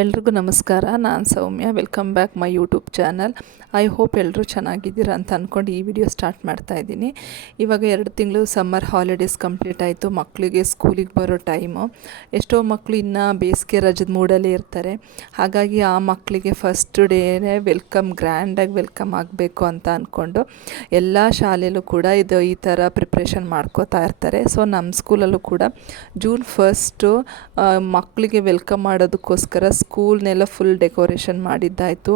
ಎಲ್ರಿಗೂ ನಮಸ್ಕಾರ. ನಾನು Soumya. Welcome back my YouTube channel. I hope ಎಲ್ಲರೂ ಚೆನ್ನಾಗಿದ್ದೀರಾ ಅಂತ ಅಂದ್ಕೊಂಡು ಈ ವಿಡಿಯೋ ಸ್ಟಾರ್ಟ್ ಮಾಡ್ತಾ ಇದ್ದೀನಿ. ಇವಾಗ 2 ತಿಂಗಳು ಸಮ್ಮರ್ ಹಾಲಿಡೇಸ್ ಕಂಪ್ಲೀಟ್ ಆಯಿತು. ಮಕ್ಕಳಿಗೆ ಸ್ಕೂಲಿಗೆ ಬರೋ ಟೈಮು. ಎಷ್ಟೋ ಮಕ್ಕಳು ಇನ್ನೂ ಬೇಸಿಗೆ ರಜದ ಮೂಡಲ್ಲೇ ಇರ್ತಾರೆ. ಹಾಗಾಗಿ ಆ ಮಕ್ಕಳಿಗೆ ಫಸ್ಟ್ ಡೇನೇ ಗ್ರ್ಯಾಂಡಾಗಿ ವೆಲ್ಕಮ್ ಆಗಬೇಕು ಅಂತ ಅಂದ್ಕೊಂಡು ಎಲ್ಲ ಶಾಲೆಯಲ್ಲೂ ಕೂಡ ಈ ಥರ ಪ್ರಿಪ್ರೇಷನ್ ಮಾಡ್ಕೋತಾ ಇರ್ತಾರೆ. ಸೊ ನಮ್ಮ ಸ್ಕೂಲಲ್ಲೂ ಕೂಡ ಜೂನ್ 1 ಮಕ್ಕಳಿಗೆ ವೆಲ್ಕಮ್ ಮಾಡೋದಕ್ಕೋಸ್ಕರ ಸ್ಕೂಲ್ನೆಲ್ಲ ಫುಲ್ ಡೆಕೋರೇಷನ್ ಮಾಡಿದ್ದಾಯಿತು.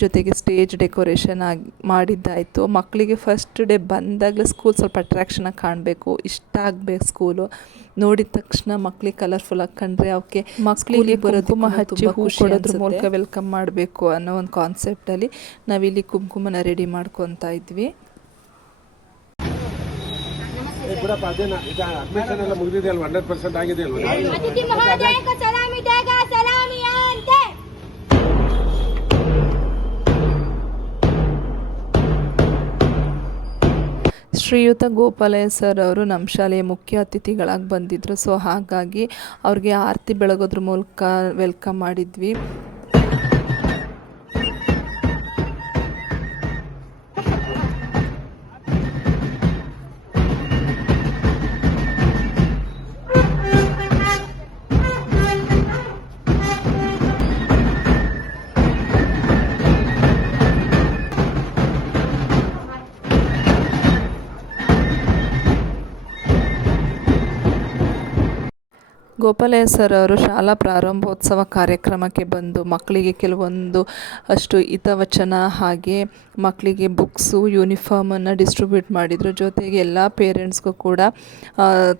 ಜೊತೆಗೆ ಸ್ಟೇಜ್ ಡೆಕೋರೇಷನ್ ಮಾಡಿದ್ದಾಯಿತು. ಮಕ್ಕಳಿಗೆ ಫಸ್ಟ್ ಡೇ ಬಂದಾಗಲೇ ಸ್ಕೂಲ್ ಸ್ವಲ್ಪ ಅಟ್ರಾಕ್ಷನಾಗಿ ಕಾಣಬೇಕು, ಇಷ್ಟ ಆಗಬೇಕು ಸ್ಕೂಲು. ನೋಡಿದ ತಕ್ಷಣ ಮಕ್ಕಳಿಗೆ ಕಲರ್ಫುಲ್ಲಾಗಿ ಕಂಡ್ರೆ ಅವಕ್ಕೆ ಮಕ್ಕಳಿಗೆ ಕುಂಕುಮ ಹಚ್ಚಿ ಹೂ ಕೊಡೋದ್ರ ಮೂಲಕ ವೆಲ್ಕಮ್ ಮಾಡಬೇಕು ಅನ್ನೋ ಒಂದು ಕಾನ್ಸೆಪ್ಟಲ್ಲಿ ನಾವಿಲ್ಲಿ ಕುಂಕುಮನ ರೆಡಿ ಮಾಡ್ಕೊತಾ ಇದ್ವಿ. ಶ್ರೀಯುತ ಗೋಪಾಲಯ್ಯ ಸರ್ ಅವರು ನಮ್ಮ ಶಾಲೆಯ ಮುಖ್ಯ ಅತಿಥಿಗಳಾಗಿ ಬಂದಿದ್ದರು. ಸೊ ಹಾಗಾಗಿ ಅವ್ರಿಗೆ ಆರತಿ ಬೆಳಗೋದ್ರ ಮೂಲಕ ವೆಲ್ಕಮ್ ಮಾಡಿದ್ವಿ. ಗೋಪಾಲಯ್ಯ ಸರ್ ಅವರು ಶಾಲಾ ಪ್ರಾರಂಭೋತ್ಸವ ಕಾರ್ಯಕ್ರಮಕ್ಕೆ ಬಂದು ಮಕ್ಕಳಿಗೆ ಕೆಲವೊಂದು ಅಷ್ಟು ಹಿತವಚನ ಹಾಗೆ ಮಕ್ಕಳಿಗೆ ಬುಕ್ಸು ಯೂನಿಫಾರ್ಮನ್ನು ಡಿಸ್ಟ್ರಿಬ್ಯೂಟ್ ಮಾಡಿದರು. ಜೊತೆಗೆ ಎಲ್ಲ ಪೇರೆಂಟ್ಸ್ಗೂ ಕೂಡ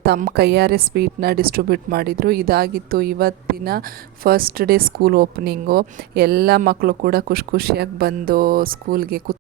ತಮ್ಮ ಕೈಯಾರೆ ಸ್ವೀಟ್ನ ಡಿಸ್ಟ್ರಿಬ್ಯೂಟ್ ಮಾಡಿದರು. ಇದಾಗಿತ್ತು ಇವತ್ತಿನ ಫಸ್ಟ್ ಡೇ ಸ್ಕೂಲ್ ಓಪನಿಂಗು. ಎಲ್ಲ ಮಕ್ಕಳು ಕೂಡ ಖುಷಿಯಾಗಿ ಬಂದು ಸ್ಕೂಲ್ಗೆ